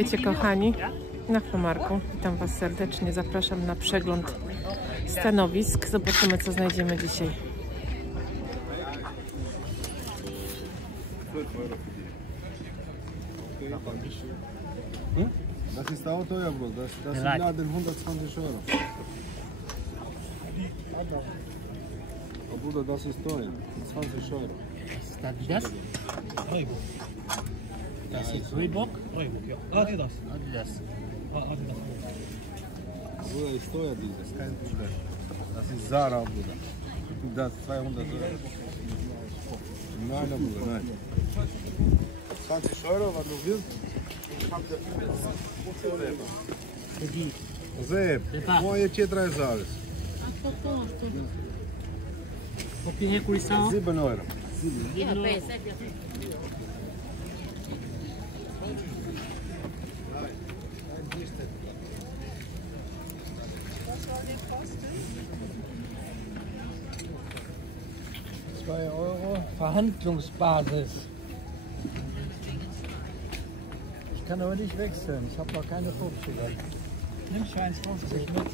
Witajcie kochani na Flomarku. Witam Was serdecznie. Zapraszam na przegląd stanowisk. Zobaczymy, co znajdziemy dzisiaj. Das ist auch teuer, Bro. Das im Laden 120 Euro. Oh, Bruder, das ist teuer. 20 Euro. Was ist das? Reebok. Das ist Reebok? Reebok, ja. Adidas. Adidas. Adidas. Bruder, ist teuer dieses. Kein Problem. Das ist Zara, Bruder. Das 200 Euro. Nein, Bruder, nein. 20 Euro, was du willst. Zeb, moje cię alles. Opinię kulisową? 7 Euro. €2 Verhandlungsbasis. Ich kann aber nicht wechseln. Ich habe noch keine Vorbestellung. Nimm für 1,50 mit.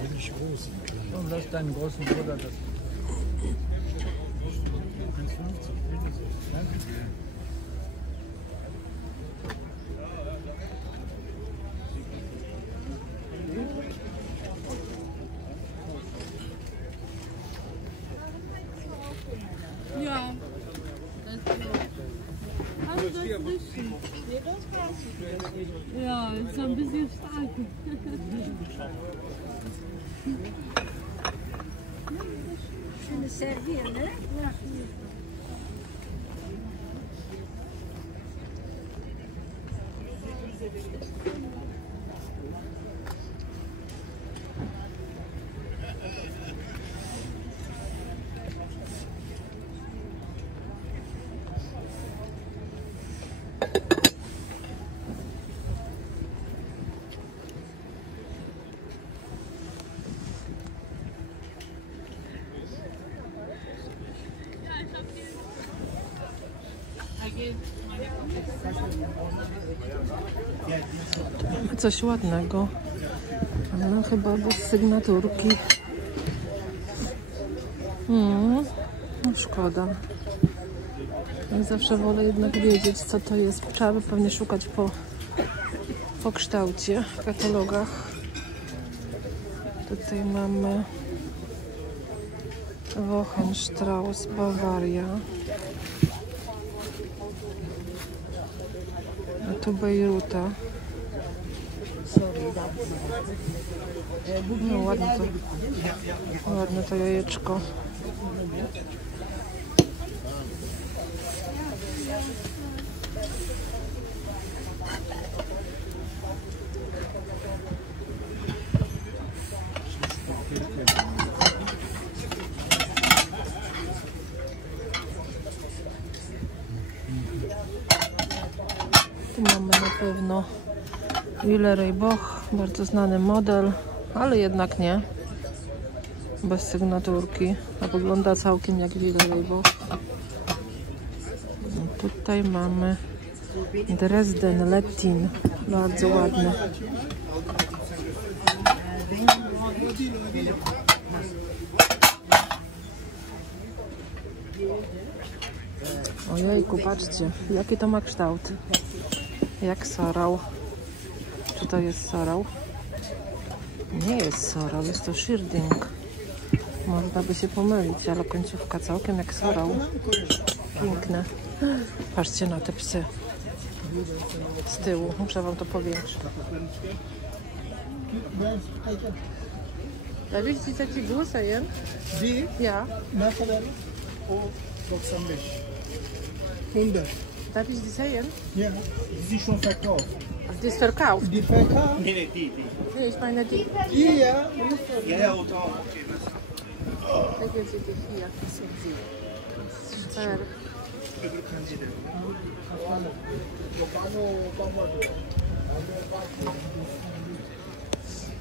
Wenn ich groß bin. Und lass deinen großen Bruder das. 1,50. Danke. Ja. Also das ist richtig. Ja, ist ein bisschen stark. Schöne Servieren, ne? Ja. Mamy coś ładnego, ale chyba bez sygnaturki. No szkoda. Ja zawsze wolę jednak wiedzieć, co to jest. Trzeba by pewnie szukać po kształcie w katalogach. Tutaj mamy Wochenstrauss, Bawaria. A tu Bejruta. No, ładne to jajeczko. Tu mamy na pewno Willeray Boch, bardzo znany model, ale jednak nie, bez sygnaturki, a wygląda całkiem jak Willeray Boch. Tutaj mamy Dresden Lettin, bardzo ładny. Ojejku, patrzcie, jaki to ma kształt. Jak sorał. Czy to jest sorał? Nie jest sorał, jest to shirding. Można by się pomylić, ale końcówka całkiem jak sorał. Piękne. Patrzcie na te psy. Z tyłu. Muszę wam to powiększyć. Darf ich diese Figur sehen? Die? Ja. Nachher oh, trotzdem nicht. 100. Darf ich die sehen? Ja, die ist schon verkauft. Ach, die ist verkauft? Die verkauft? Nee, die. Nee, ich meine die. Die, ja. Ja, auto. Da gibt es die hier. Das sind sie. Sper.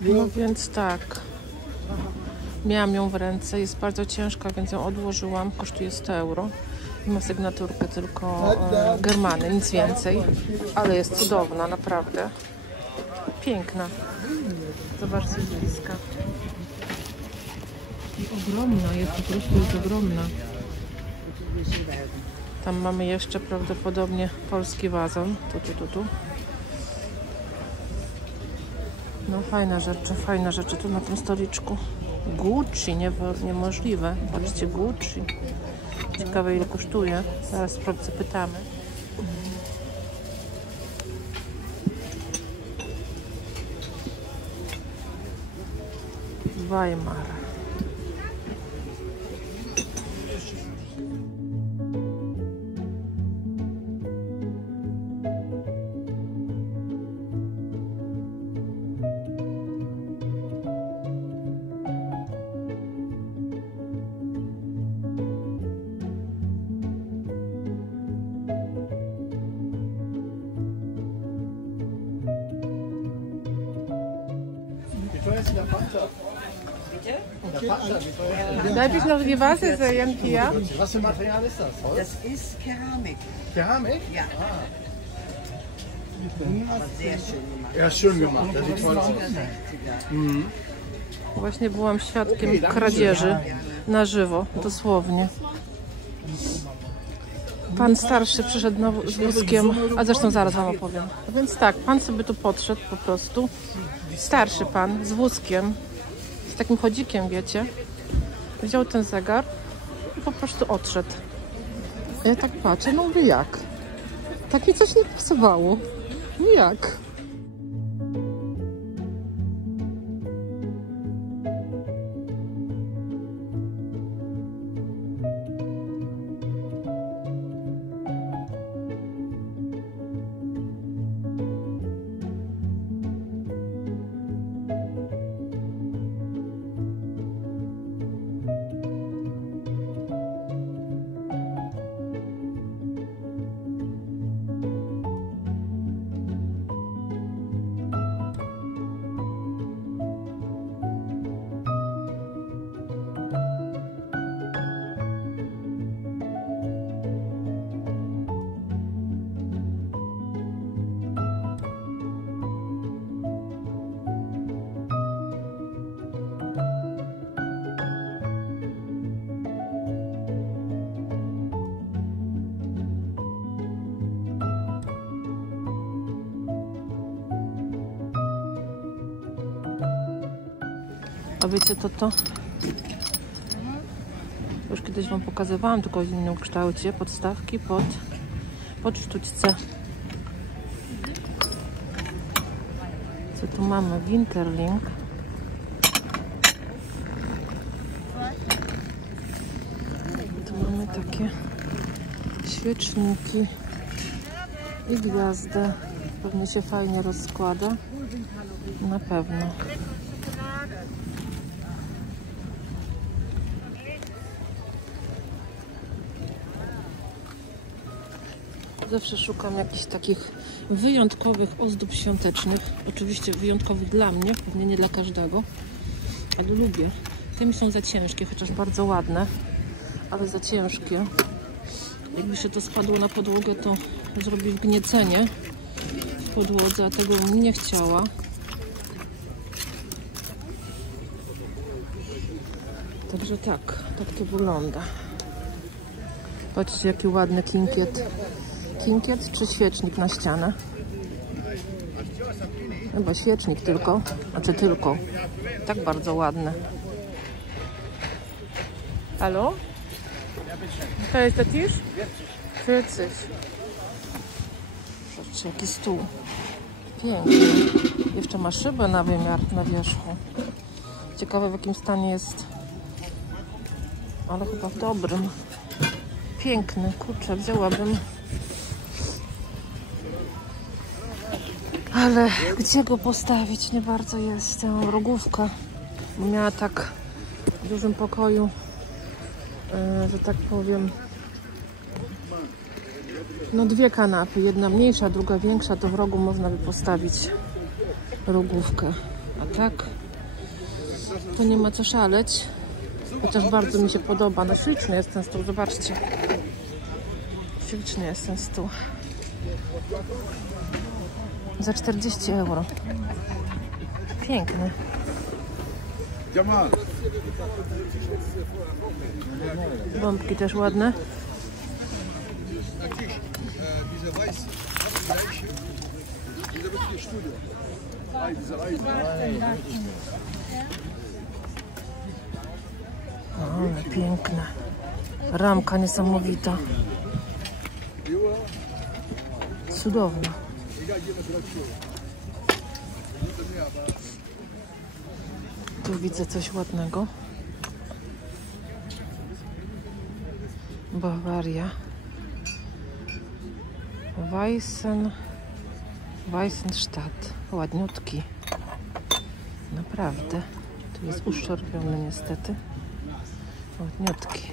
No więc tak. Miałam ją w ręce, jest bardzo ciężka, więc ją odłożyłam. Kosztuje 100 euro. Ma sygnaturkę tylko Germany, nic więcej. Ale jest cudowna, naprawdę. Piękna. Zobaczcie z bliska. I ogromna jest, po prostu jest ogromna. Tam mamy jeszcze prawdopodobnie polski wazon. Tu. No fajne rzeczy tu na tym stoliczku. Gucci, niemożliwe. Patrzcie, Gucci. Ciekawe ile kosztuje. Zaraz zapytamy. Weimar. Darf ich noch die Vase sehen hier? Was für Material ist das? Holz? Das ist Keramik. Keramik? Ja. Aber sehr schön gemacht. Ja, schön gemacht. Das sieht toll aus. Właśnie byłam świadkiem kradzieży na żywo, dosłownie. Pan starszy przyszedł z wózkiem, a zresztą zaraz wam opowiem. Więc tak, pan sobie tu podszedł po prostu. Starszy pan z wózkiem, z takim chodzikiem, wiecie. Wziął ten zegar i po prostu odszedł. Ja tak patrzę, no mówię jak? Tak mi coś nie pasowało. No jak? A wiecie to? Już kiedyś wam pokazywałam, tylko w innym kształcie. Podstawki pod sztućce. Co tu mamy? Winterling. Tu mamy takie świeczniki i gwiazdę. Pewnie się fajnie rozkłada. Na pewno. Zawsze szukam jakichś takich wyjątkowych ozdób świątecznych. Oczywiście wyjątkowych dla mnie, pewnie nie dla każdego, ale lubię. Te mi są za ciężkie, chociaż bardzo ładne, ale za ciężkie. Jakby się to spadło na podłogę, to zrobi wgniecenie w podłodze, a tego bym nie chciała. Także tak to wygląda. Patrzcie, jaki ładny kinkiet. Kinkiet czy świecznik na ścianę? Chyba świecznik tylko. Znaczy tylko. Tak bardzo ładny. Halo? To jest to tisch? 40. Zobaczcie, jaki stół. Piękny. Jeszcze ma szybę na wymiar, na wierzchu. Ciekawe, w jakim stanie jest. Ale chyba w dobrym. Piękny. Kurczę, wzięłabym. Ale gdzie go postawić? Nie bardzo jest. Ja mam rogówkę. Bo miała tak w dużym pokoju, że tak powiem, no dwie kanapy. Jedna mniejsza, druga większa. To w rogu można by postawić rogówkę. A tak to nie ma co szaleć. Chociaż bardzo mi się podoba. No śliczny jest ten stół, zobaczcie. Śliczny jest ten stół. Za 40 euro. Piękny. Jamal. Bombki też ładne. O, ale piękne. Ramka niesamowita. Cudowna. Tu widzę coś ładnego. Bawaria. Weissenstadt. Ładniutki. Naprawdę. Tu jest uszczerbiony niestety. Ładniutki.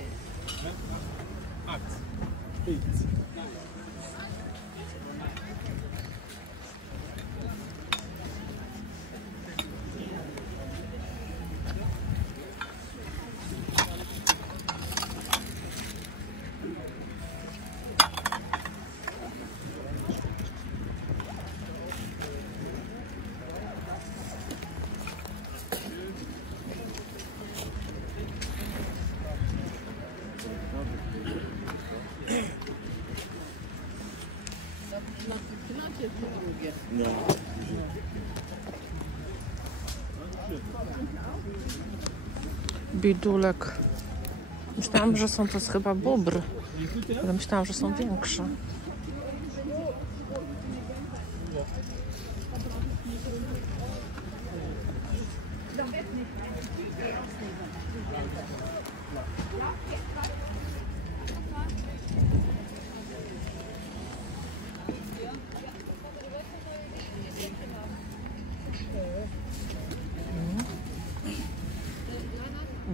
Bidulek. Myślałam, że są to chyba bóbr, ale myślałam, że są większe.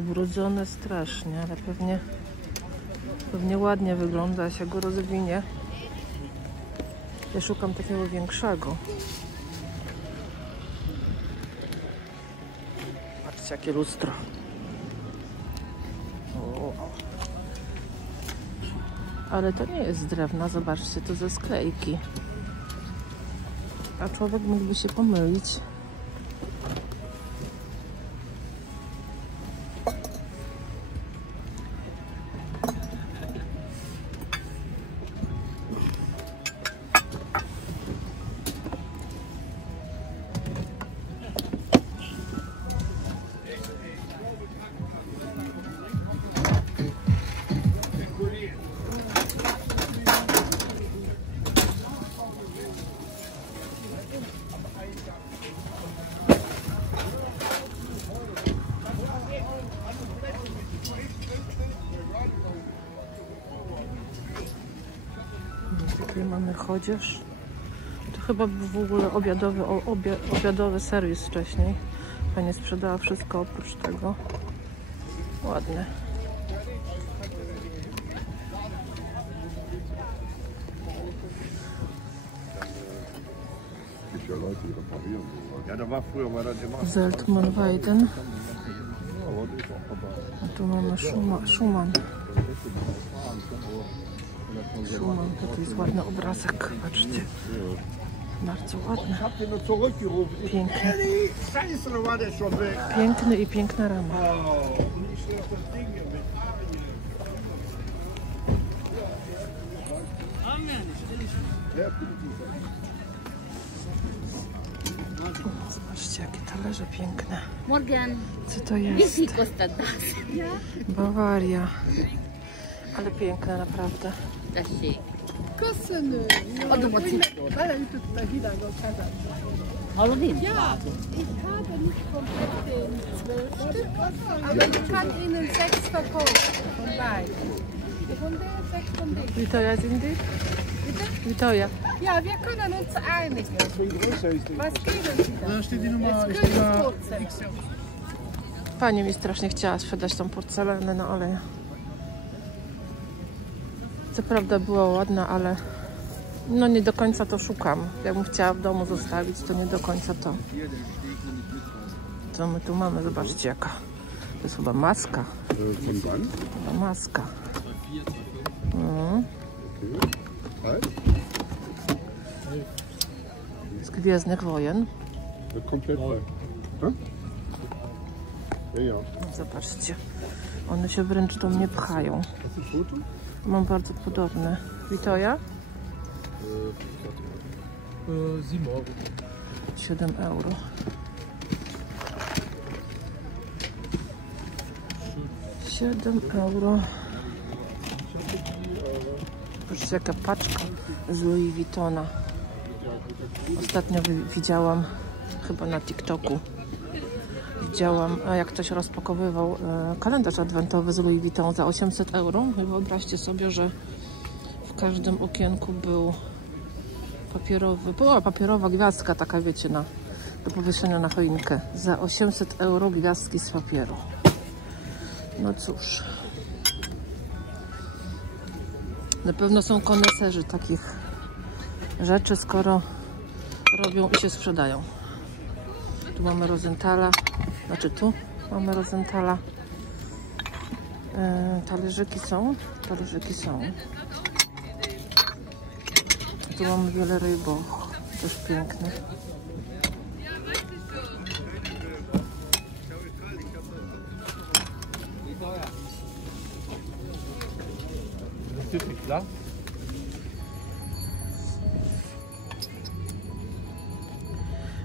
Ubrudzone strasznie, ale pewnie ładnie wygląda, jak się go rozwinie. Ja szukam takiego większego. Patrzcie, jakie lustro. O. Ale to nie jest z drewna, zobaczcie, to ze sklejki. A człowiek mógłby się pomylić. Tutaj mamy chodzież. To chyba był w ogóle obiadowy serwis wcześniej. Pani sprzedała wszystko oprócz tego. Ładne. Zeltmann-Weiden. A tu mamy Schumann. Schumann, to jest ładny obrazek, patrzcie. Bardzo ładny. Piękny. Piękny i piękna rama. Zobaczcie, jakie talerze piękne. Morgen. Co to jest? Wie viel kostet das? Bawaria. Ale piękne, naprawdę. Das ist schick. Halloween. Ja, ich habe nicht komplett den 12 Stück, aber ich kann Ihnen 6 verkaufen von beiden. Von der 6 von denen. Witoja sind die? Bitte? Witoja. Ja, wir können uns einigen. Was geben Sie da? Da steht die Nummer, Es ich denke mal, Königswurzel. Pani mi strasznie chciała sprzedać tą porcelanę, no ale... Co prawda była ładna, ale... No nie do końca to szukam. Jakbym chciała w domu zostawić, to nie do końca to. Co my tu mamy? Zobaczcie jaka. To jest chyba maska. Chyba maska. Z Gwiezdnych Wojen. Komplett voll. Ja. Zobaczcie, one się wręcz do mnie pchają. Mam bardzo podobne. Witoja? 7 Euro. 7 euro. €7. Zobaczcie, jaka paczka z Louis Vuittona. Ostatnio widziałam, chyba na TikToku, widziałam, jak ktoś rozpakowywał kalendarz adwentowy z Louis Vuitton za 800 euro. I wyobraźcie sobie, że w każdym okienku była papierowa gwiazdka, taka wiecie, do powieszenia na choinkę. Za 800 euro gwiazdki z papieru. No cóż. Na pewno są koneserzy takich rzeczy, skoro robią i się sprzedają. Tu mamy Rosenthala, znaczy tu mamy Rosenthala. Talerzyki są. Tu mamy wiele ryboch, też piękne.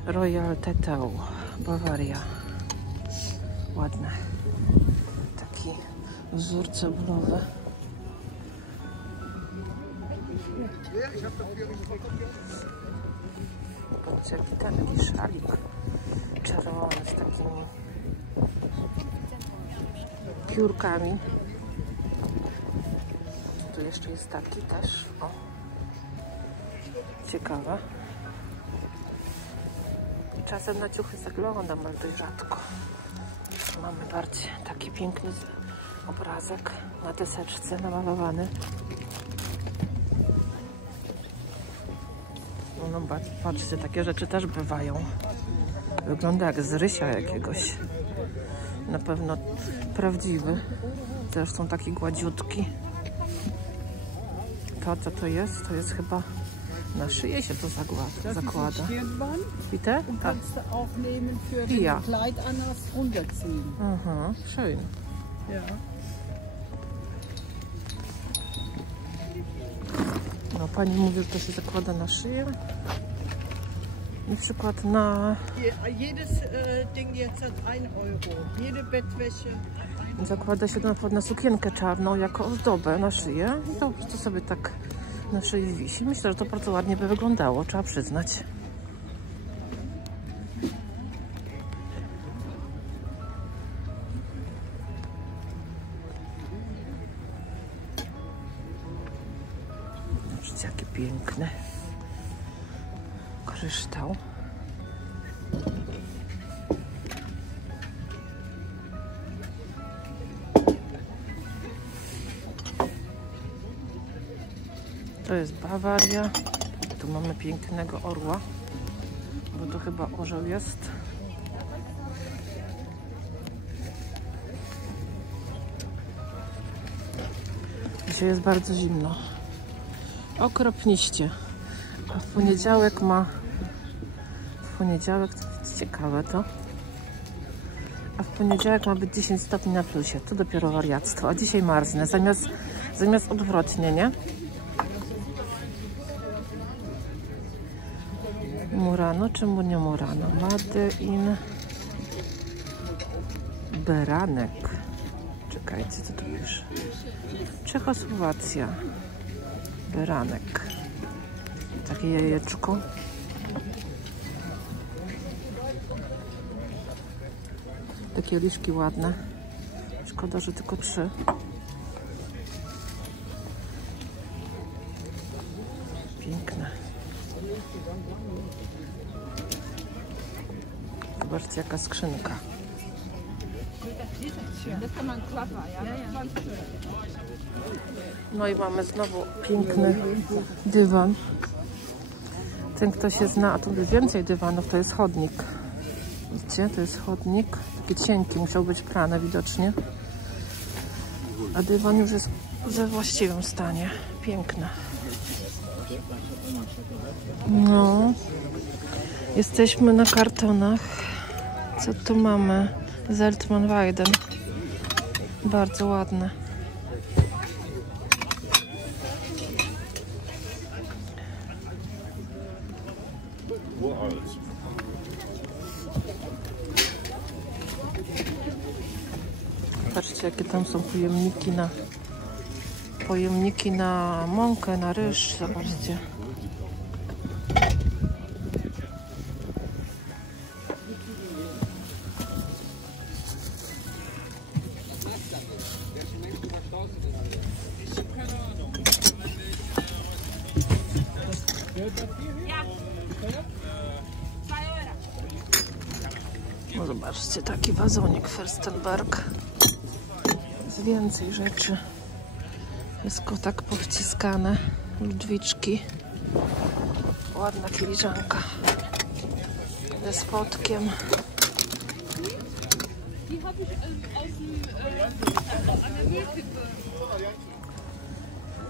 Royal Teteu, Bawaria. Ładne. Taki wzór cebulowy. Zobaczcie, jaki taki szalik czerwony z takimi piórkami. Tu jeszcze jest taki też. O. Ciekawe. Czasem na ciuchy zaglądam, ale dość rzadko. Mamy bardziej taki piękny obrazek na deseczce namalowany. No patrzcie, takie rzeczy też bywają. Wygląda jak z rysia jakiegoś. Na pewno prawdziwy. Zresztą taki gładziutki. To co to jest? To jest chyba na szyję się to zakłada. Bitte? Kannst du auch nehmen für wenn Ja. du Kleid anhast, runterziehen. Aha, schön. Ja. No, pani mówi, że to się zakłada na szyję. Na przykład na... Jedes Ding jetzt hat 1 Euro. Jede Bettwäsche. Zakłada się na przykład na sukienkę czarną jako ozdobę na szyję. I to po prostu sobie tak na szyi wisi. Myślę, że to bardzo ładnie by wyglądało, trzeba przyznać. Zobaczcie, jakie piękne. Kryształ. To jest Bawaria. Tu mamy pięknego orła, bo to chyba orzeł jest. Dzisiaj jest bardzo zimno. Okropniście. A w poniedziałek to ciekawe to. A w poniedziałek ma być 10 stopni na plusie. To dopiero wariactwo. A dzisiaj marznie. Zamiast odwrotnie, nie? Murano czy nie Murano? Made in Beranek. Czekajcie, co tu pisze? Czechosłowacja. Beranek. Takie jajeczko. Takie liszki ładne. Szkoda, że tylko 3. Piękne. Zobaczcie, jaka skrzynka. No i mamy znowu piękny dywan. Ten, kto się zna, a tu jest więcej dywanów, to jest chodnik. Widzicie, to jest chodnik. Taki cienki, musiał być prany widocznie. A dywan już jest we właściwym stanie. Piękne. No, jesteśmy na kartonach. Co tu mamy? Zeltman Weiden. Bardzo ładne. Patrzcie, jakie tam są pojemniki na mąkę, na ryż. Zobaczcie. No zobaczcie, taki wazonik Fürstenberg. Jest więcej rzeczy. Wszystko tak powciskane. Ludwiczki. Ładna filiżanka. Ze spotkiem.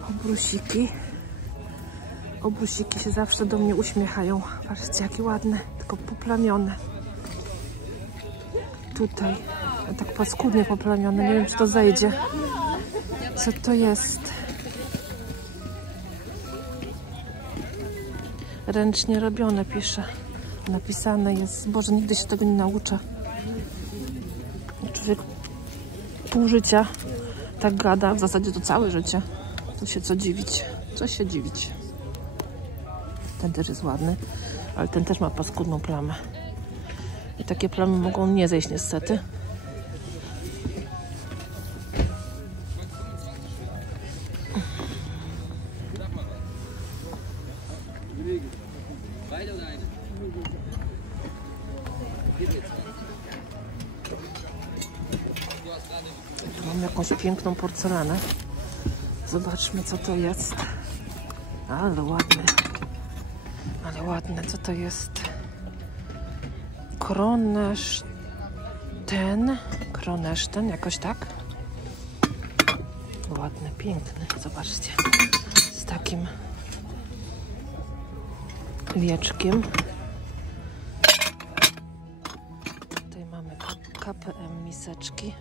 Obrusiki. Obrusiki się zawsze do mnie uśmiechają. Patrzcie, jakie ładne, tylko poplamione. Tutaj, tak paskudnie poplamione. Nie wiem, czy to zejdzie. Co to jest? Ręcznie robione, pisze. Napisane jest. Boże, nigdy się tego nie nauczę. Człowiek pół życia tak gada. W zasadzie to całe życie. To się co dziwić. Co się dziwić. Ten też jest ładny, ale ten też ma paskudną plamę. I takie plamy mogą nie zejść niestety. Tu mam jakąś piękną porcelanę. Zobaczmy, co to jest. Ale ładny. Ale ładne, co to jest? Kroneszten, jakoś tak. Ładny, piękny, zobaczcie. Z takim wieczkiem. Tutaj mamy KPM miseczki.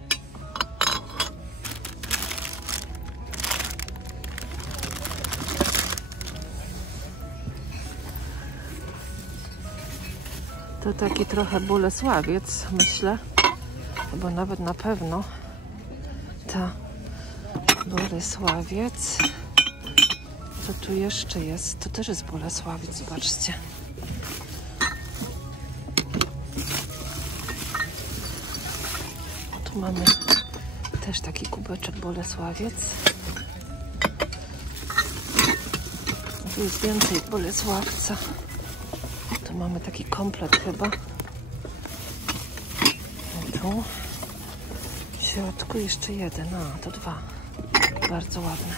To taki trochę Bolesławiec, myślę, bo nawet na pewno ta Bolesławiec. Co tu jeszcze jest? To też jest Bolesławiec, zobaczcie. Tu mamy też taki kubeczek Bolesławiec. Tu jest więcej Bolesławca. Tu mamy taki komplet chyba. Tu w środku jeszcze jeden, a to dwa. Bardzo ładne.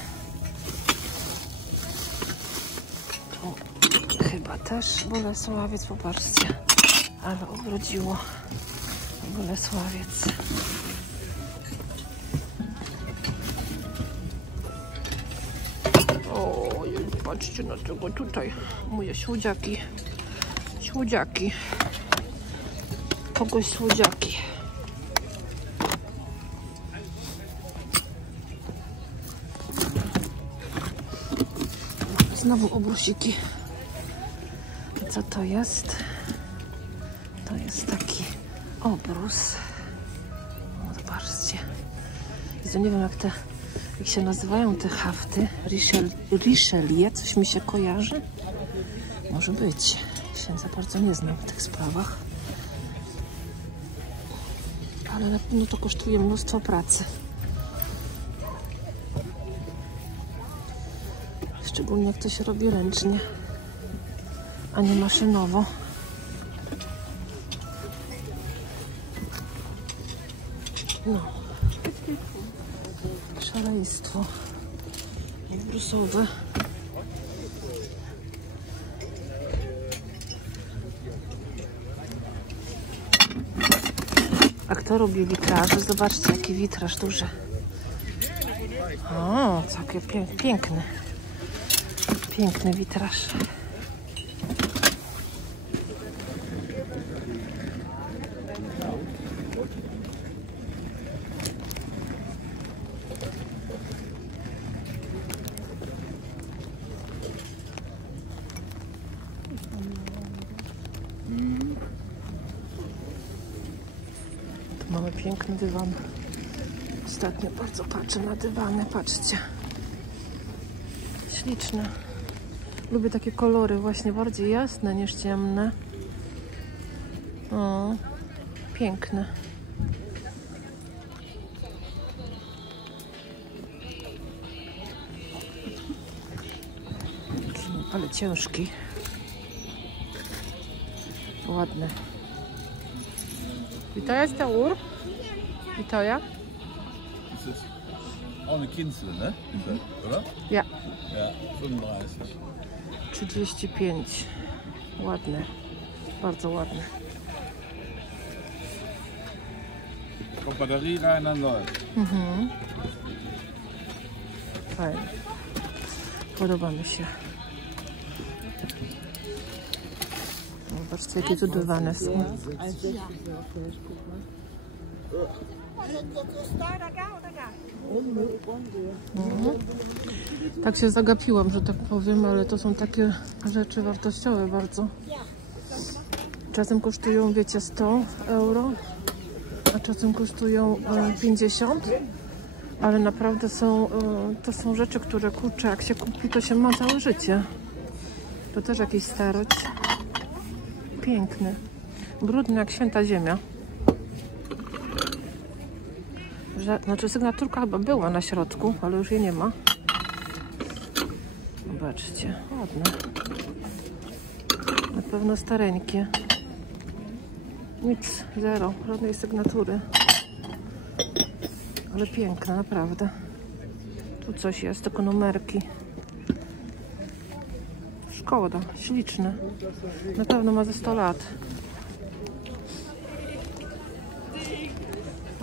Tu chyba też Bolesławiec, popatrzcie. Ale obrodziło Bolesławiec. Ojej, patrzcie na tego tutaj. Moje słodziaki. Słodziaki. Kogoś słodziaki. Znowu obrusiki. Co to jest? To jest taki obrus. O, zobaczcie. I nie wiem, jak się nazywają te hafty. Richelieu, coś mi się kojarzy? Może być. Się za bardzo nie znam w tych sprawach. Ale na pewno to kosztuje mnóstwo pracy. Szczególnie jak to się robi ręcznie, a nie maszynowo. No. Szaleństwo. Obrusowe. A kto robi witraże? Zobaczcie, jaki witraż duży. O, całkiem piękny. Piękny witraż. Mamy piękny dywan. Ostatnio bardzo patrzę na dywany, patrzcie. Śliczne. Lubię takie kolory właśnie bardziej jasne niż ciemne. O, piękne. Ale ciężki. Ładny. I to jest ur? I to ja? Das ist auch eine Kinzel, ne? Oder? Ja. Ja, 35. 35. Ładny. Bardzo ładny. Kommt Batterie rein, dann läuft. Fajnie. Podoba mi się. Zobaczcie, jakie tu dywany są. Tak się zagapiłam, że tak powiem, ale to są takie rzeczy wartościowe bardzo. Czasem kosztują, wiecie, 100 euro, a czasem kosztują 50, ale naprawdę to są rzeczy, które, kurczę, jak się kupi, to się ma całe życie. To też jakiś starość. Piękny. Brudny jak święta ziemia. Znaczy sygnaturka chyba była na środku, ale już jej nie ma. Zobaczcie, ładne. Na pewno stareńkie. Nic, zero, żadnej sygnatury. Ale piękne, naprawdę. Tu coś jest, tylko numerki. Szkoda, śliczne. Na pewno ma ze 100 lat.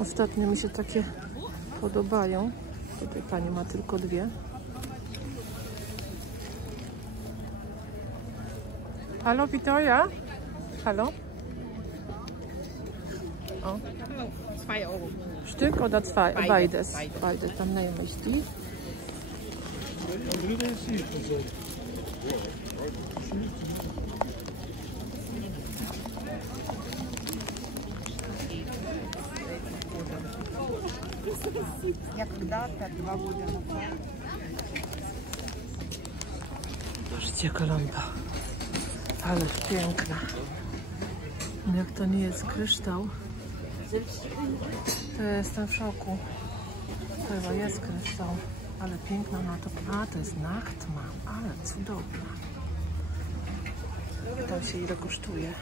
Ostatnio mi się takie podobają. Tutaj pani ma tylko 2. Halo, Witoja? Halo? O. 2 Euro. Stück oder zwei? Beides. Beides. Dann nehme ich die. Jak когда-то 2 года назад. Patrzcie, jaka lampa. Ale piękna. Jak to nie jest kryształ, to jestem w szoku. To chyba jest kryształ, ale piękna na to. A, to jest Nachtmann, ale cudowna. Pytam się, ile kosztuje.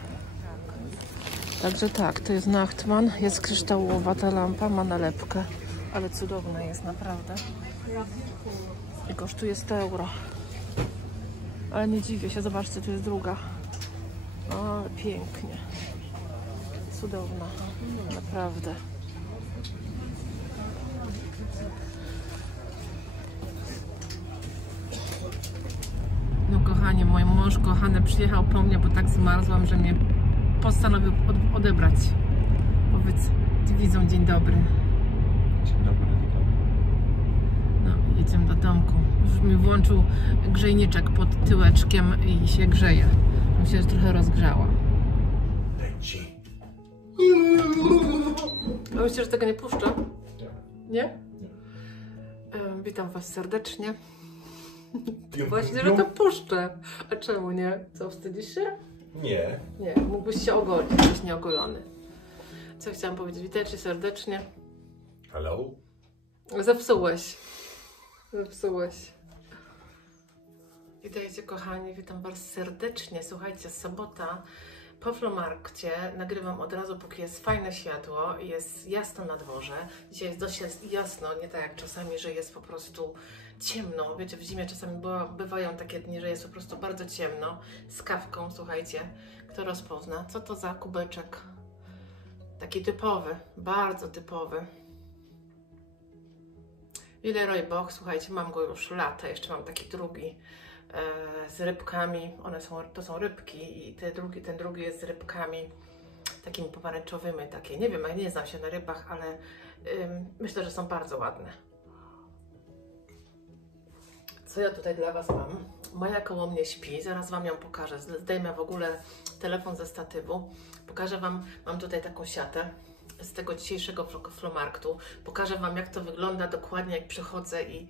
Także tak, to jest Nachtmann, jest kryształowa ta lampa, ma nalepkę, ale cudowna jest naprawdę. I kosztuje 100 euro. Ale nie dziwię się, zobaczcie, tu jest druga. O, ale pięknie. Cudowna, naprawdę. No kochanie, mój mąż kochany przyjechał po mnie, bo tak zmarzłam, że mnie postanowił odebrać. Powiedz widzom dzień dobry. Dzień dobry. No, jedziemy do domku. Już mi włączył grzejniczek pod tyłeczkiem i się grzeje. Myślę, że trochę rozgrzała. A myślicie, że tego nie puszczę? Nie? Witam was serdecznie. Właśnie, że to puszczę. A czemu nie? Co, wstydzisz się? Nie. Nie, mógłbyś się ogolić, jesteś nieogolony. Co chciałam powiedzieć? Witajcie serdecznie. Hello. Zepsułeś. Zepsułeś. Witajcie kochani, witam was serdecznie. Słuchajcie, sobota po Flohmarkcie. Nagrywam od razu, póki jest fajne światło i jest jasno na dworze. Dzisiaj jest dość jasno, nie tak jak czasami, że jest po prostu ciemno. Wiecie, w zimie czasami bywają takie dni, że jest po prostu bardzo ciemno. Z kawką, słuchajcie. Kto rozpozna? Co to za kubeczek? Taki typowy, bardzo typowy. Villeroy Boch, słuchajcie, mam go już lata. Jeszcze mam taki drugi z rybkami. To są rybki i ten drugi jest z rybkami takimi pomarańczowymi. Takie, nie wiem, ja nie znam się na rybach, ale myślę, że są bardzo ładne. Co ja tutaj dla was mam? Maja koło mnie śpi, zaraz wam ją pokażę. Zdejmę w ogóle telefon ze statywu. Pokażę wam, mam tutaj taką siatę. z tego dzisiejszego Flomarktu. Pokażę Wam, jak to wygląda dokładnie, jak przychodzę i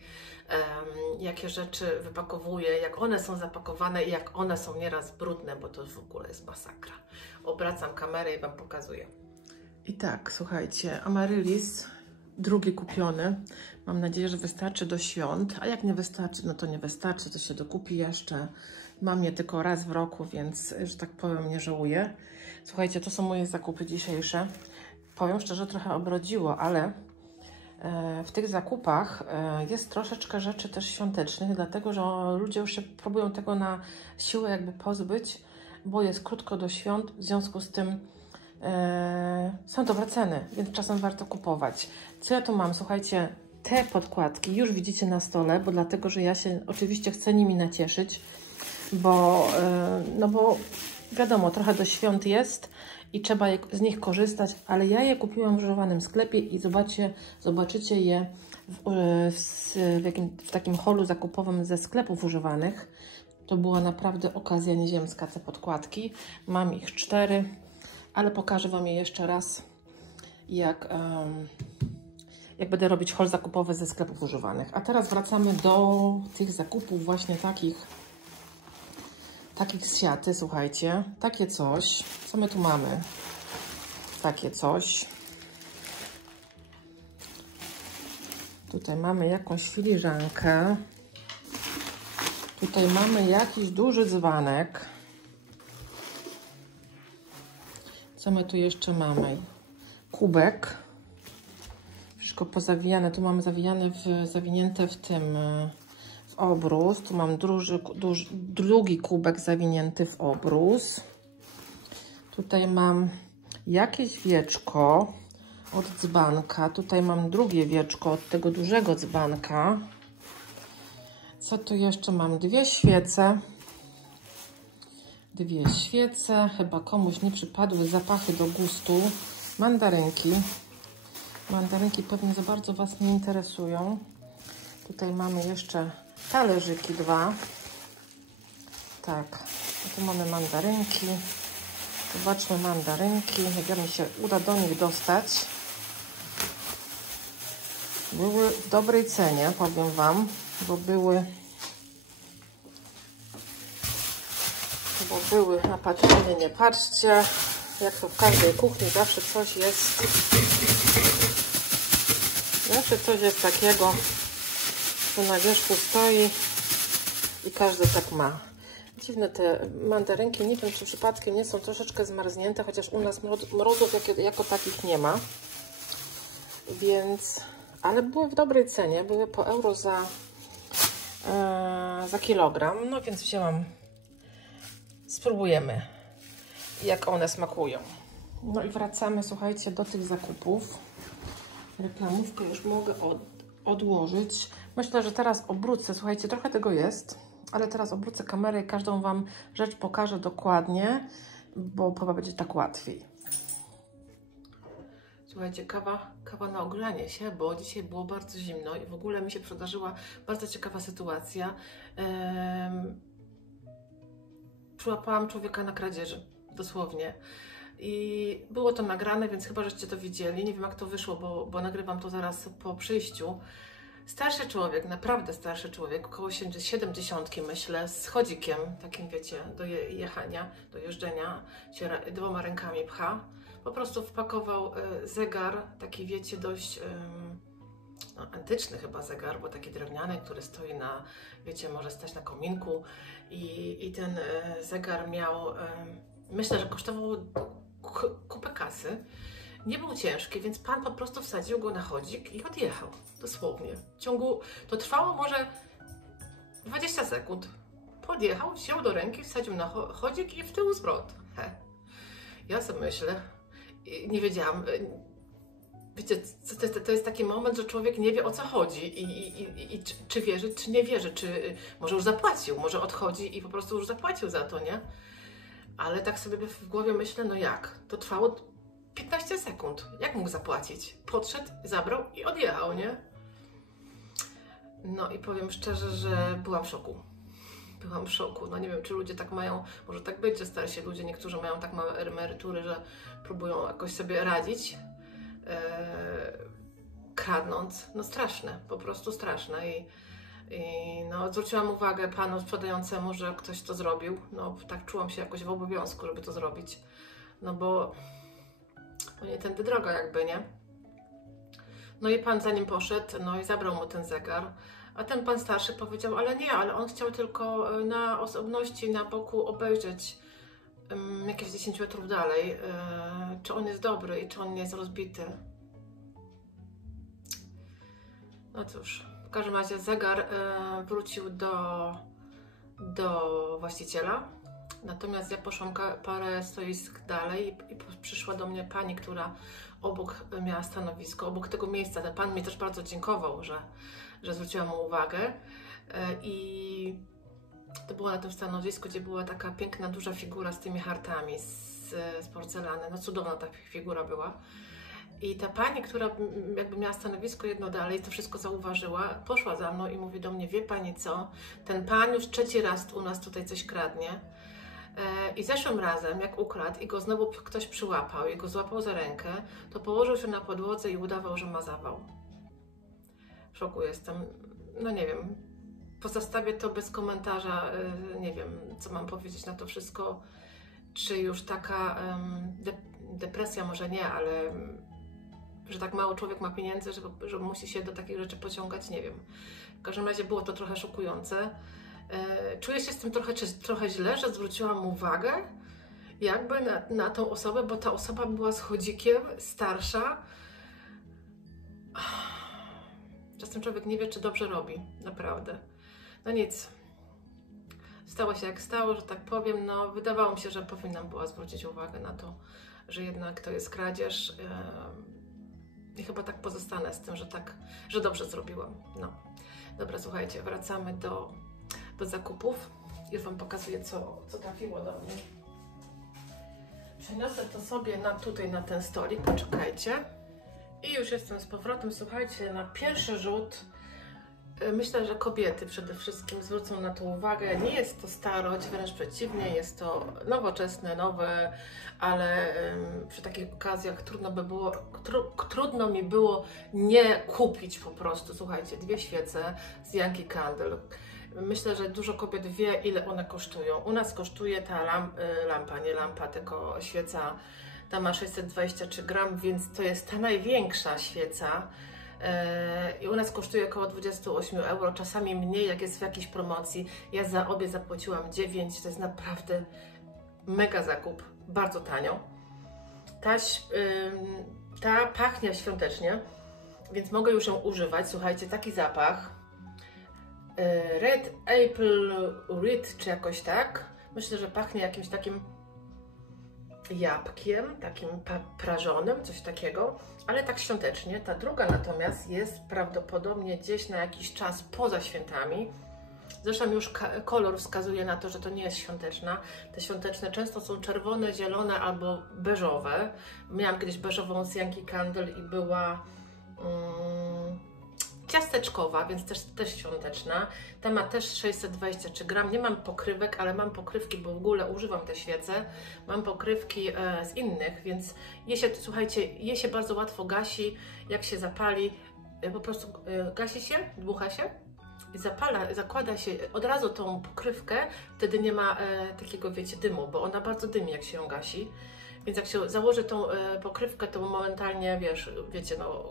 jakie rzeczy wypakowuję, jak one są zapakowane i jak one są nieraz brudne, bo to w ogóle jest masakra. Obracam kamerę i Wam pokazuję. I tak, słuchajcie, Amaryllis drugi kupiony. Mam nadzieję, że wystarczy do świąt, a jak nie wystarczy, no to nie wystarczy, to się dokupi jeszcze. Mam je tylko raz w roku, więc, że tak powiem, nie żałuję. Słuchajcie, to są moje zakupy dzisiejsze. Powiem szczerze, trochę obrodziło, ale w tych zakupach jest troszeczkę rzeczy też świątecznych, dlatego że ludzie już się próbują tego na siłę jakby pozbyć, bo jest krótko do świąt, w związku z tym są dobre ceny, więc czasem warto kupować. Co ja tu mam? Słuchajcie, te podkładki już widzicie na stole, bo dlatego, że ja się oczywiście chcę nimi nacieszyć, bo, no bo wiadomo, trochę do świąt jest i trzeba z nich korzystać, ale ja je kupiłam w używanym sklepie i zobaczycie je w takim holu zakupowym ze sklepów używanych. To była naprawdę okazja nieziemska, te podkładki. Mam ich 4, ale pokażę Wam je jeszcze raz, jak będę robić hol zakupowy ze sklepów używanych. A teraz wracamy do tych zakupów właśnie takich z siaty, słuchajcie. Takie coś. Co my tu mamy? Takie coś. Tutaj mamy jakąś filiżankę. Tutaj mamy jakiś duży dzbanek. Co my tu jeszcze mamy? Kubek. Wszystko pozawijane. Tu mamy zawinięte w obrus. Tu mam drugi kubek zawinięty w obrus. Tutaj mam jakieś wieczko od dzbanka. Tutaj mam drugie wieczko od tego dużego dzbanka. Co tu jeszcze mam? 2 świece. 2 świece. Chyba komuś nie przypadły zapachy do gustu. Mandarynki. Mandarynki pewnie za bardzo Was nie interesują. Tutaj mamy jeszcze talerzyki 2. Tak, tu mamy mandarynki. Zobaczmy mandarynki, jak mi się uda do nich dostać. Były w dobrej cenie, powiem Wam, bo były na Patronie, nie patrzcie, jak to w każdej kuchni zawsze coś jest. Zawsze coś jest takiego, co na wierzchu stoi i każdy tak ma. Dziwne te mandarynki, nie wiem, czy przypadkiem nie są troszeczkę zmarznięte, chociaż u nas mrozów jako takich nie ma. Więc, ale były w dobrej cenie, były po euro za kilogram, no więc wzięłam, spróbujemy, jak one smakują. No i wracamy, słuchajcie, do tych zakupów. Reklamówkę już mogę odłożyć. Myślę, że teraz obrócę, słuchajcie, trochę tego jest, ale teraz obrócę kamerę i każdą Wam rzecz pokażę dokładnie, bo chyba będzie tak łatwiej. Słuchajcie, kawa na ogrzanie się, bo dzisiaj było bardzo zimno i w ogóle mi się przydarzyła bardzo ciekawa sytuacja. Przyłapałam człowieka na kradzieży, dosłownie. I było to nagrane, więc chyba żeście to widzieli. Nie wiem, jak to wyszło, bo nagrywam to zaraz po przyjściu. Starszy człowiek, naprawdę starszy człowiek, około 70, myślę, z chodzikiem, takim wiecie, do jechania, do jeżdżenia, się 2 rękami pcha. Po prostu wpakował zegar, taki wiecie, dość antyczny chyba zegar, bo taki drewniany, który stoi na, wiecie, może stać na kominku. I ten zegar miał, myślę, że kosztował kupę kasy. Nie był ciężki, więc pan po prostu wsadził go na chodzik i odjechał. Dosłownie. W ciągu, to trwało może 20 sekund. Podjechał, wziął do ręki, wsadził na chodzik i w tył zwrot. Ja sobie myślę, nie wiedziałam, wiecie, to jest taki moment, że człowiek nie wie, o co chodzi i czy wierzy, czy nie wierzy, czy może już zapłacił, może odchodzi i po prostu już zapłacił za to, nie? Ale tak sobie w głowie myślę, no jak? To trwało 15 sekund. Jak mógł zapłacić? Podszedł, zabrał i odjechał, nie? No i powiem szczerze, że byłam w szoku. Byłam w szoku. No nie wiem, czy ludzie tak mają, może tak być, że starsi ludzie, niektórzy mają tak małe emerytury, że próbują jakoś sobie radzić. kradnąc. No straszne, po prostu straszne. I no, zwróciłam uwagę panu sprzedającemu, że ktoś to zrobił. No tak czułam się jakoś w obowiązku, żeby to zrobić. No bo nie tędy droga jakby, nie? No i pan za nim poszedł, no i zabrał mu ten zegar. A ten pan starszy powiedział, ale nie, ale on chciał tylko na osobności, na boku obejrzeć jakieś 10 metrów dalej, czy on jest dobry i czy on nie jest rozbity. No cóż, w każdym razie zegar wrócił do właściciela. Natomiast ja poszłam parę stoisk dalej i przyszła do mnie pani, która obok miała stanowisko, obok tego miejsca. Ten pan mi też bardzo dziękował, że zwróciłam mu uwagę. I to było na tym stanowisku, gdzie była taka piękna, duża figura z tymi hartami z porcelany. No cudowna ta figura była. I ta pani, która jakby miała stanowisko jedno dalej, to wszystko zauważyła, poszła za mną i mówi do mnie, wie pani co, ten pan już 3. raz u nas tutaj coś kradnie. I zeszłym razem, jak ukradł i go znowu ktoś przyłapał i go złapał za rękę, to położył się na podłodze i udawał, że ma zawał. W szoku jestem. No nie wiem, pozostawię to bez komentarza, nie wiem, co mam powiedzieć na to wszystko. Czy już taka depresja, może nie, ale że tak mało człowiek ma pieniędzy, że musi się do takich rzeczy pociągać, nie wiem. W każdym razie było to trochę szokujące. Czuję się z tym trochę źle, że zwróciłam uwagę jakby na tą osobę, bo ta osoba była z chodzikiem, starsza. Czasem człowiek nie wie, czy dobrze robi, naprawdę. No nic. Stało się jak stało, że tak powiem. No, wydawało mi się, że powinnam była zwrócić uwagę na to, że jednak to jest kradzież. I chyba tak pozostanę z tym, że dobrze zrobiłam. No. Dobra, słuchajcie, wracamy do zakupów. Już wam pokazuję, co trafiło do mnie. Przeniosę to sobie tutaj na ten stolik, poczekajcie. I już jestem z powrotem. Słuchajcie, na pierwszy rzut myślę, że kobiety przede wszystkim zwrócą na to uwagę. Nie jest to starość, wręcz przeciwnie, jest to nowoczesne, nowe, ale przy takich okazjach trudno mi było nie kupić po prostu. Słuchajcie, 2 świece z Yankee Candle. Myślę, że dużo kobiet wie, ile one kosztują. U nas kosztuje ta lampa, tylko świeca, ta ma 623 gram, więc to jest ta największa świeca. I u nas kosztuje około 28 euro, czasami mniej, jak jest w jakiejś promocji. Ja za obie zapłaciłam 9, to jest naprawdę mega zakup, bardzo tanio. Ta pachnie świątecznie, więc mogę już ją używać. Słuchajcie, taki zapach. Red Apple Red, czy jakoś tak. Myślę, że pachnie jakimś takim jabłkiem, takim prażonym, coś takiego, ale tak świątecznie. Ta druga natomiast jest prawdopodobnie gdzieś na jakiś czas poza świętami. Zresztą już kolor wskazuje na to, że to nie jest świąteczna. Te świąteczne często są czerwone, zielone albo beżowe. Miałam kiedyś beżową z Yankee Candle i była ciasteczkowa, więc też świąteczna. Ta ma też 623 gram. Nie mam pokrywek, ale mam pokrywki, bo w ogóle używam te świece. Mam pokrywki z innych, więc słuchajcie, je się bardzo łatwo gasi, jak się zapali. Po prostu gasi się, dmucha się i zakłada się od razu tą pokrywkę, wtedy nie ma takiego, wiecie, dymu, bo ona bardzo dymi, jak się ją gasi. Więc jak się założy tą pokrywkę, to momentalnie, wiecie, no,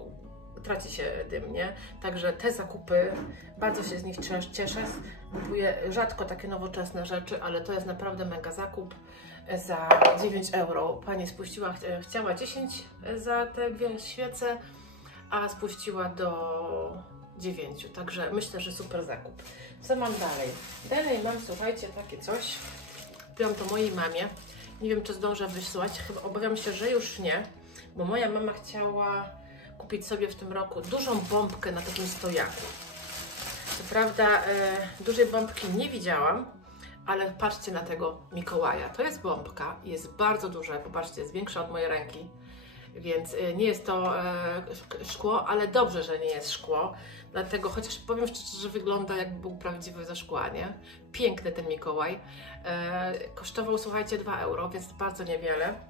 traci się dym, nie? Także te zakupy, bardzo się z nich cieszę. Kupuję rzadko takie nowoczesne rzeczy, ale to jest naprawdę mega zakup za 9 euro. Pani chciała 10 za te 2 świece, a spuściła do 9. Także myślę, że super zakup. Co mam dalej? Dalej mam, słuchajcie, takie coś. Kupiłam to mojej mamie. Nie wiem, czy zdążę wysłać. Chyba obawiam się, że już nie, bo moja mama chciała kupić sobie w tym roku dużą bombkę na takim stojaku. Co prawda dużej bombki nie widziałam, ale patrzcie na tego Mikołaja. To jest bombka, jest bardzo duża, popatrzcie, jest większa od mojej ręki, więc nie jest to szkło, ale dobrze, że nie jest szkło, dlatego, chociaż powiem szczerze, że wygląda jakby był prawdziwy ze szkła, nie? Piękny ten Mikołaj. Kosztował, słuchajcie, 2 euro, więc bardzo niewiele.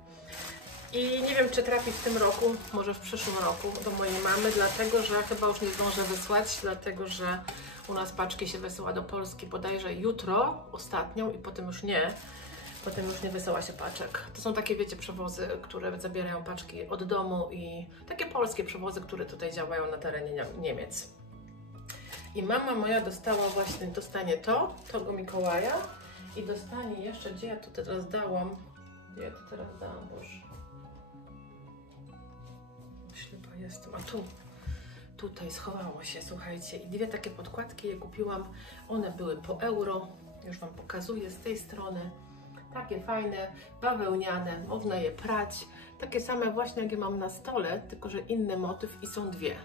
I nie wiem, czy trafi w tym roku, może w przyszłym roku do mojej mamy, dlatego że chyba już nie zdążę wysłać, dlatego że u nas paczki się wysyła do Polski bodajże jutro, ostatnią i potem już nie. Potem już nie wysyła się paczek. To są takie, wiecie, przewozy, które zabierają paczki od domu i takie polskie przewozy, które tutaj działają na terenie Niemiec. I mama moja dostanie tego Mikołaja i dostanie jeszcze, gdzie ja to teraz dałam? Gdzie ja to teraz dałam, Boże? Ślepa jestem, a tu. Tutaj schowało się, słuchajcie. I dwie takie podkładki je kupiłam. One były po euro. Już Wam pokazuję z tej strony. Takie fajne, bawełniane, można je prać. Takie same właśnie, jak je mam na stole, tylko że inny motyw i są dwie.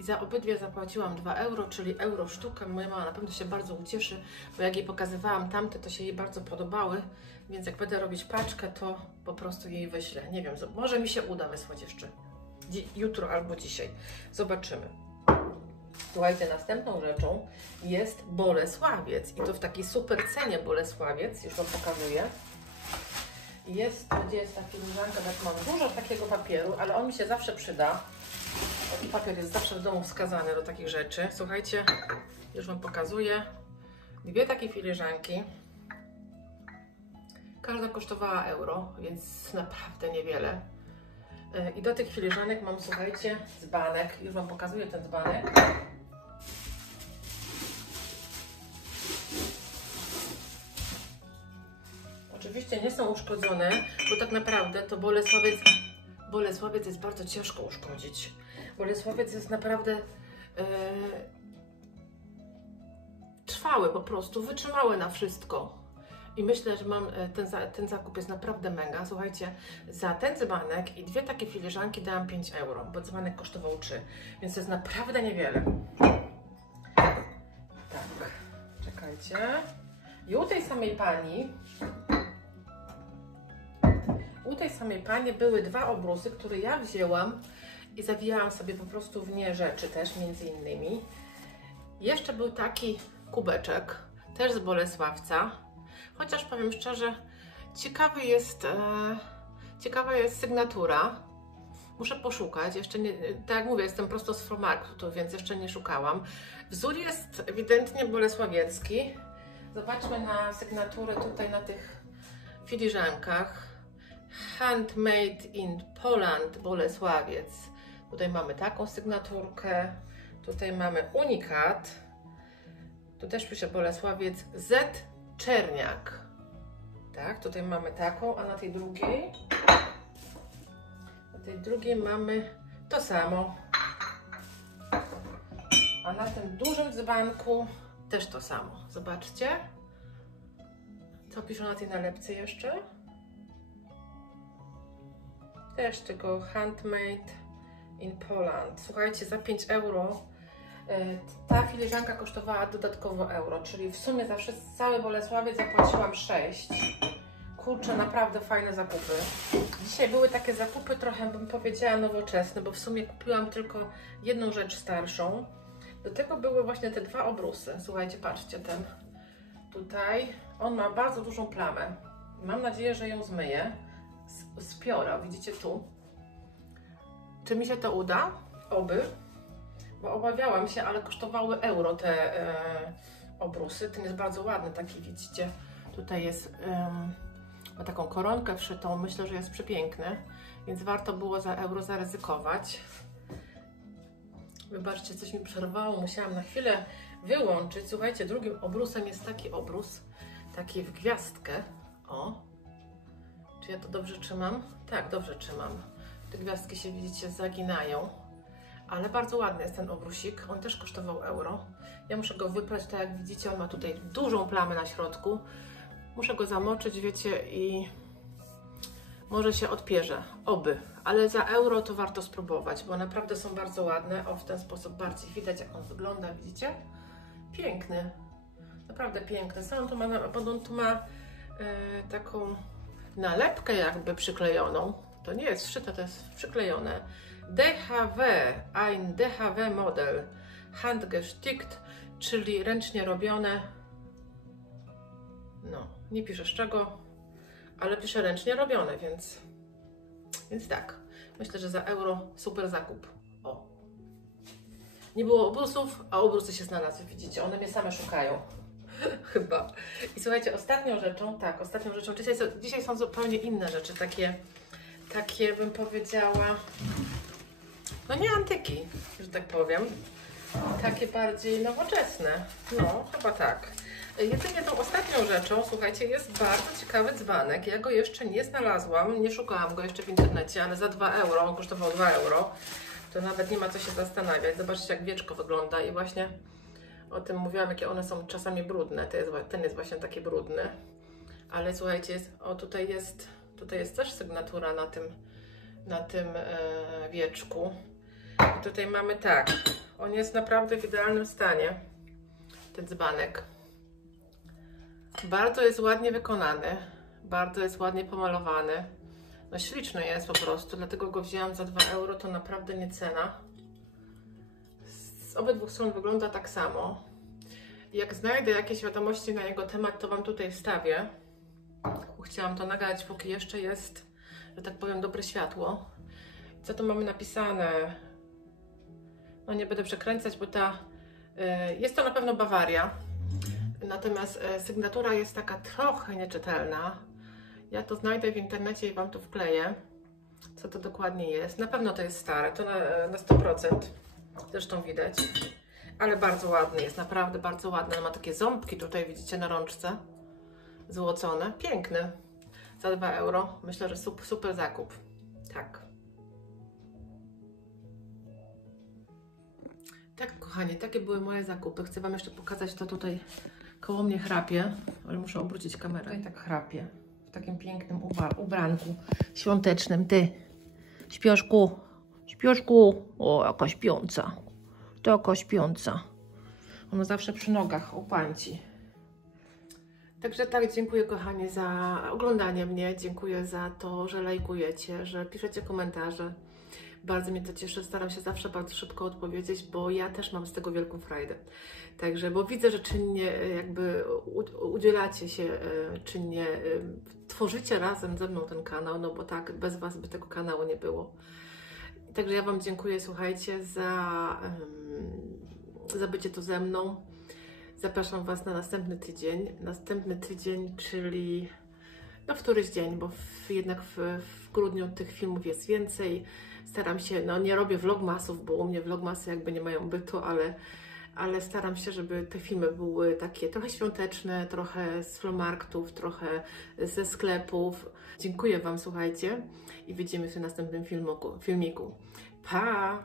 I za obydwie zapłaciłam 2 euro, czyli euro sztuka. Moja mama na pewno się bardzo ucieszy, bo jak jej pokazywałam tamte, to się jej bardzo podobały. Więc jak będę robić paczkę, to po prostu jej wyślę. Nie wiem, może mi się uda wysłać jeszcze jutro albo dzisiaj. Zobaczymy. Słuchajcie, następną rzeczą jest Bolesławiec i to w takiej super cenie Bolesławiec, już Wam pokazuję. Jest, gdzie jest ta filiżanka, tak mam dużo takiego papieru, ale on mi się zawsze przyda. Taki papier jest zawsze w domu wskazany do takich rzeczy. Słuchajcie, już Wam pokazuję. Dwie takie filiżanki. Każda kosztowała euro, więc naprawdę niewiele. I do tych filiżanek mam, słuchajcie, dzbanek. Już Wam pokazuję ten dzbanek. Oczywiście nie są uszkodzone, bo tak naprawdę to Bolesławiec jest bardzo ciężko uszkodzić. Bolesławiec jest naprawdę trwały po prostu, wytrzymały na wszystko. I myślę, że ten zakup jest naprawdę mega. Słuchajcie, za ten dzbanek i dwie takie filiżanki dałam 5 euro, bo dzbanek kosztował 3, więc to jest naprawdę niewiele. Tak, czekajcie. I u tej samej pani były dwa obrusy, które ja wzięłam i zawijałam sobie po prostu w nie rzeczy też, między innymi. Jeszcze był taki kubeczek, też z Bolesławca. Chociaż powiem szczerze, ciekawa jest sygnatura. Muszę poszukać, jeszcze nie, tak jak mówię, jestem prosto z Fromarktu, więc jeszcze nie szukałam. Wzór jest ewidentnie bolesławiecki. Zobaczmy na sygnaturę tutaj na tych filiżankach. Handmade in Poland, Bolesławiec. Tutaj mamy taką sygnaturkę. Tutaj mamy unikat. Tu też pisze Bolesławiec Z. Czerniak. Tak, tutaj mamy taką, a na tej drugiej mamy to samo. A na tym dużym dzbanku też to samo. Zobaczcie. Co piszą na tej nalepce jeszcze? Też tego handmade in Poland. Słuchajcie, za 5 euro ta filiżanka kosztowała dodatkowo euro, czyli w sumie za cały Bolesławiec zapłaciłam 6. Kurczę, naprawdę fajne zakupy. Dzisiaj były takie zakupy trochę, bym powiedziała, nowoczesne, bo w sumie kupiłam tylko jedną rzecz starszą. Do tego były właśnie te dwa obrusy. Słuchajcie, patrzcie, ten tutaj, on ma bardzo dużą plamę. Mam nadzieję, że ją zmyję z piora, widzicie tu. Czy mi się to uda? Oby. Bo obawiałam się, ale kosztowały euro te obrusy. Ten jest bardzo ładny, taki widzicie. Tutaj jest, ma taką koronkę wszytą, myślę, że jest przepiękny, więc warto było za euro zaryzykować. Wybaczcie, coś mi przerwało, musiałam na chwilę wyłączyć. Słuchajcie, drugim obrusem jest taki obrus, taki w gwiazdkę. O, czy ja to dobrze trzymam? Tak, dobrze trzymam. Te gwiazdki się, widzicie, zaginają. Ale bardzo ładny jest ten obrusik, on też kosztował euro. Ja muszę go wyprać, tak jak widzicie, on ma tutaj dużą plamę na środku. Muszę go zamoczyć, wiecie, i może się odpierze, oby. Ale za euro to warto spróbować, bo naprawdę są bardzo ładne. O, w ten sposób bardziej widać, jak on wygląda, widzicie? Piękny, naprawdę piękny. On tu ma taką nalepkę jakby przyklejoną. To nie jest wszyte, to jest przyklejone. DHW, ein DHW Model, handgestickt, czyli ręcznie robione. No, nie pisze z czego, ale pisze ręcznie robione, więc Więc tak, myślę, że za euro super zakup. O. Nie było obrusów, a obrusy się znalazły, widzicie, one mnie same szukają. Chyba. I słuchajcie, ostatnią rzeczą, dzisiaj są zupełnie inne rzeczy, takie bym powiedziała, no nie antyki, że tak powiem, takie bardziej nowoczesne, no chyba tak. Jedynie tą ostatnią rzeczą, słuchajcie, jest bardzo ciekawy dzbanek, ja go jeszcze nie znalazłam, nie szukałam go jeszcze w internecie, ale za 2 euro, on kosztował 2 euro, to nawet nie ma co się zastanawiać, zobaczcie jak wieczko wygląda i właśnie o tym mówiłam, jakie one są czasami brudne, ten jest właśnie taki brudny, ale słuchajcie, tutaj jest też sygnatura na tym wieczku. I tutaj mamy tak, on jest naprawdę w idealnym stanie, ten dzbanek. Bardzo jest ładnie wykonany, bardzo jest ładnie pomalowany. No śliczny jest po prostu, dlatego go wzięłam za 2 euro, to naprawdę nie cena. Z obydwu stron wygląda tak samo. Jak znajdę jakieś wiadomości na jego temat, to Wam tutaj wstawię. Chciałam to nagrać, póki jeszcze jest, że tak powiem, dobre światło. Co tu mamy napisane? No nie będę przekręcać, bo jest to na pewno Bawaria. Natomiast sygnatura jest taka trochę nieczytelna. Ja to znajdę w internecie i Wam to wkleję, co to dokładnie jest. Na pewno to jest stare, to na 100%. Zresztą widać. Ale bardzo ładny jest, naprawdę bardzo ładny. On ma takie ząbki tutaj, widzicie, na rączce. Złocone. Piękny. Za 2 euro. Myślę, że super zakup. Tak. Tak, kochani, takie były moje zakupy. Chcę Wam jeszcze pokazać, to tutaj koło mnie chrapie, ale muszę obrócić kamerę. Tutaj tak chrapie, w takim pięknym ubranku świątecznym. Ty, śpioszku, śpioszku, o, jaka śpiąca, taka śpiąca. Ona zawsze przy nogach, u panci. Także tak, dziękuję kochani za oglądanie mnie, dziękuję za to, że lajkujecie, że piszecie komentarze. Bardzo mnie to cieszy, staram się zawsze bardzo szybko odpowiedzieć, bo ja też mam z tego wielką frajdę. Także, bo widzę, że czynnie jakby udzielacie się, czynnie tworzycie razem ze mną ten kanał, no bo tak, bez Was by tego kanału nie było. Także ja Wam dziękuję, słuchajcie, za bycie tu ze mną. Zapraszam Was na następny tydzień. Następny tydzień, czyli no któryś dzień, bo jednak w grudniu tych filmów jest więcej. Staram się, no nie robię vlogmasów, bo u mnie vlogmasy jakby nie mają bytu, ale staram się, żeby te filmy były takie trochę świąteczne, trochę z flomarktów, trochę ze sklepów. Dziękuję Wam, słuchajcie, i widzimy się w następnym filmiku. Pa!